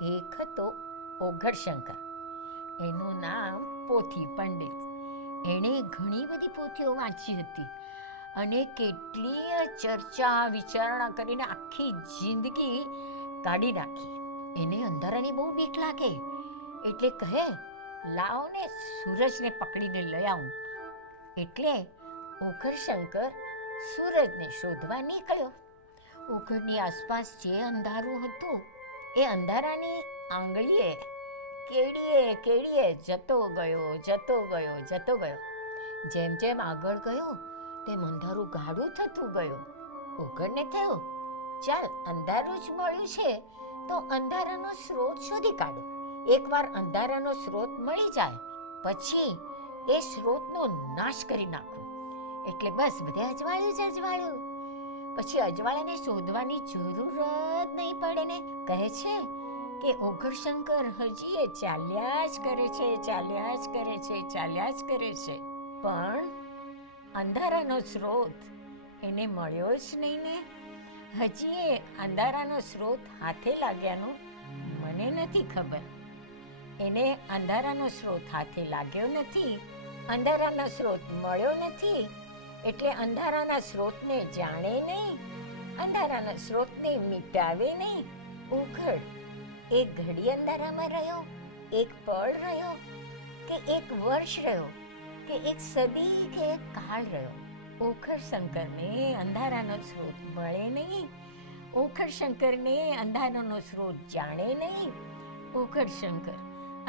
એક હતો ઓઘડશંકર. એનું નામ પોથી પંડિત. એણે ઘણી બધી પોથીઓ વાંચી હતી અને કેટલીય ચર્ચા વિચારણા કરીને આખી જિંદગી કાઢી નાખી. એને અંધારાની બહુ બીક લાગે એટલે કહે, લાવ ને સૂરજને પકડીને લઈ આવું. એટલે ઓઘડશંકર સૂરજને શોધવા નીકળ્યો. ઓઘડની આસપાસ જે અંધારું હતું એ અંધારાની આંગળીએ કેડીએ જતો ગયો. જેમ જેમ આગળ ગયો તેમ અંધારું ગાઢું થતું ગયું. ઓઘડને થયું, ચાલ અંધારું જ મળ્યું છે તો અંધારાનો સ્ત્રોત શોધી કાઢો. એકવાર અંધારાનો સ્ત્રોત મળી જાય પછી એ સ્ત્રોતનો નાશ કરી નાખો. એટલે બસ બધે અજવાળ્યું. પછી અજવાળાને શોધવાની જરૂર જ નહીં પડે ને. કહે છે કે ઓઘડશંકર હજી એ ચાલ્યા જ કરે છે. પણ અંધારાનો સ્ત્રોત એને મળ્યો જ નહીં ને. હજી એ અંધારાનો સ્ત્રોત હાથે લાગ્યાનું મને નથી ખબર. એને અંધારાનો સ્ત્રોત હાથે લાગ્યો નથી, અંધારાનો સ્ત્રોત મળ્યો નથી, એટલે અંધારાના સ્ત્રોતને જાણે નહીં, અંધારાના સ્ત્રોતને મિટાવે નહીં. ઓઘડ એક ઘડી અંધારામાં રહ્યો, એક પળ રહ્યો, કે એક વર્ષ રહ્યો, કે એક સદી, કે એક કાળ રહ્યો, ઓઘડશંકરને અંધારાનો સ્ત્રોત મળે નહીં, ઓઘડશંકરને અંધારાનો સ્ત્રોત જાણે નહીં, ઓઘડશંકર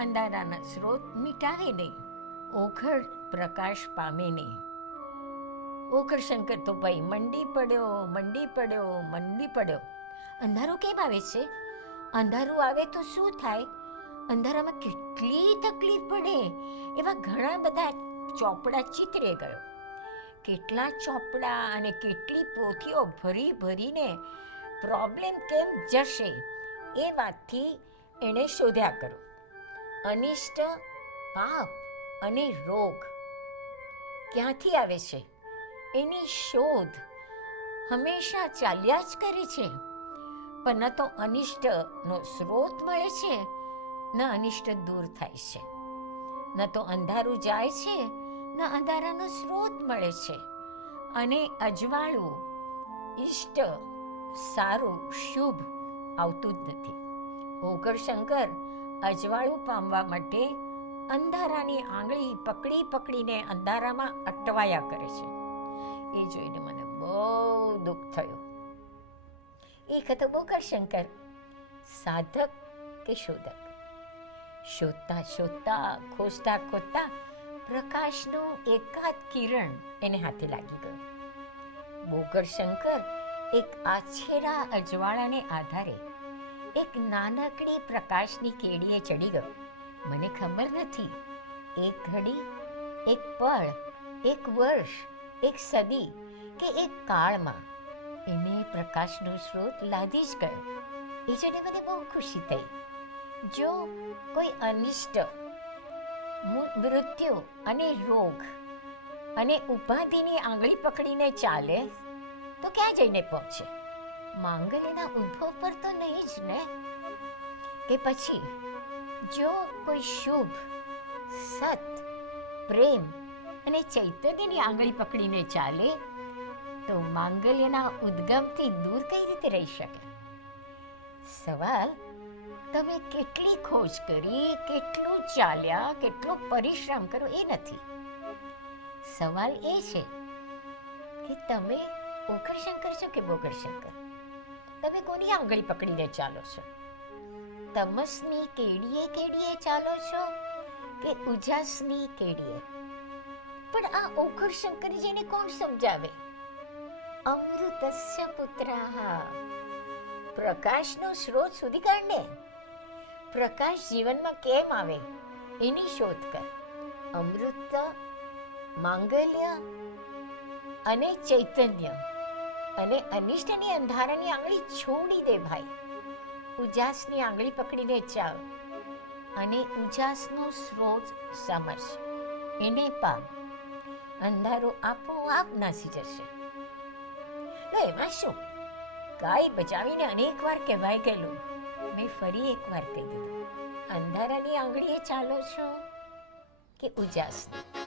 અંધારાના સ્ત્રોત મિટાવે નહીં, ઓઘડ પ્રકાશ પામે નહીં. ઓઘડશંકર તો ભાઈ મંડી પડ્યો. અંધારું કેમ આવે છે? અંધારું આવે તો શું થાય? અંધારામાં કેટલી તકલીફ પડે. એવા ઘણા બધા ચોપડા ચિતરે ગયો. કેટલા ચોપડા અને કેટલી પોથીઓ ભરીને પ્રોબ્લેમ કેમ જશે એ વાતથી એણે શોધ્યા કરો. અનિષ્ટ, પાપ અને રોગ ક્યાંથી આવે છે એની શોધ હંમેશા ચાલ્યા જ કરે છે. પણ ન તો અનિષ્ટનો સ્ત્રોત મળે છે, ન અનિષ્ટ દૂર થાય છે. ન તો અંધારું જાય છે, ન અંધારાનો સ્ત્રોત મળે છે. અને અજવાળું, ઇષ્ટ, સારું, શુભ આવતું જ નથી. ઓઘડશંકર અજવાળું પામવા માટે અંધારાની આંગળી પકડીને અંધારામાં અટવાયા કરે છે. એ જોઈને મને બહુ દુઃખ થયું. એક હતો ઓઘડશંકર, સાધક કે શોધક. શોધતા ખોજતા પ્રકાશનું એકાદ કિરણ એને હાથે લાગી ગયું. ઓઘડશંકર એક આછેરા અજવાળાને આધારે એક નાનકડી પ્રકાશની કેડીએ ચડી ગયો. મને ખબર નથી એક ઘડી, એક પળ, એક વર્ષ, એક સદી કે એક કાળમાં એને પ્રકાશનો સ્ત્રોત લાદી જ ગયો. એ જોઈને મને બહુ ખુશી થઈ. જો કોઈ અનિષ્ટ, મૃત્યુ અને રોગ અને ઉપાધિની આંગળી પકડીને ચાલે તો ક્યાં જઈને પહોંચે? માંગલ્યના ઉદ્ભવ પર તો નહીં જ ને. કે પછી જો કોઈ શુભ, સત, પ્રેમ અને ચૈતન્યની આંગળી પકડીને ચાલે તો માંગલ્યના ઉદ્ગમથી દૂર કઈ રીતે રહી શકે? સવાલ તમે કેટલી ખોજ કરી, કેટલું ચાલ્યા, કેટલો પરિશ્રમ કરો એ નથી. સવાલ એ છે કે તમે ઓઘડશંકર છો કે બોઘડશંકર? તમે કોની આંગળી પકડીને ચાલો છો? તમસની કેડીએ ચાલો છો કે ઉજાસની કેડીએ? પણ આ ઓઘડશંકરજીને કોણ સમજાવે? અમૃતસ્ય પુત્રાઃ, પ્રકાશનો સ્ત્રોત સુધી કાઢને. પ્રકાશ જીવનમાં કેમ આવે એની શોધ કર. અમૃત, માંગલ્ય અને ચૈતન્ય અને અનિષ્ટની અંધારાની આંગળી છોડી દે ભાઈ. ઉજાસની આંગળી પકડીને ચાલ અને ઉજાસનો સ્ત્રોત સમજ, એને પામ. અંધારો આપોઆપ નાસી જશે. એમાં શું? ગાય બચાવીને અનેક વાર કહેવાય ગયેલું, તમે ફરી એકવાર કહી દીધું, અંધારાની આંગળીએ ચાલો છો કે ઉજાસની?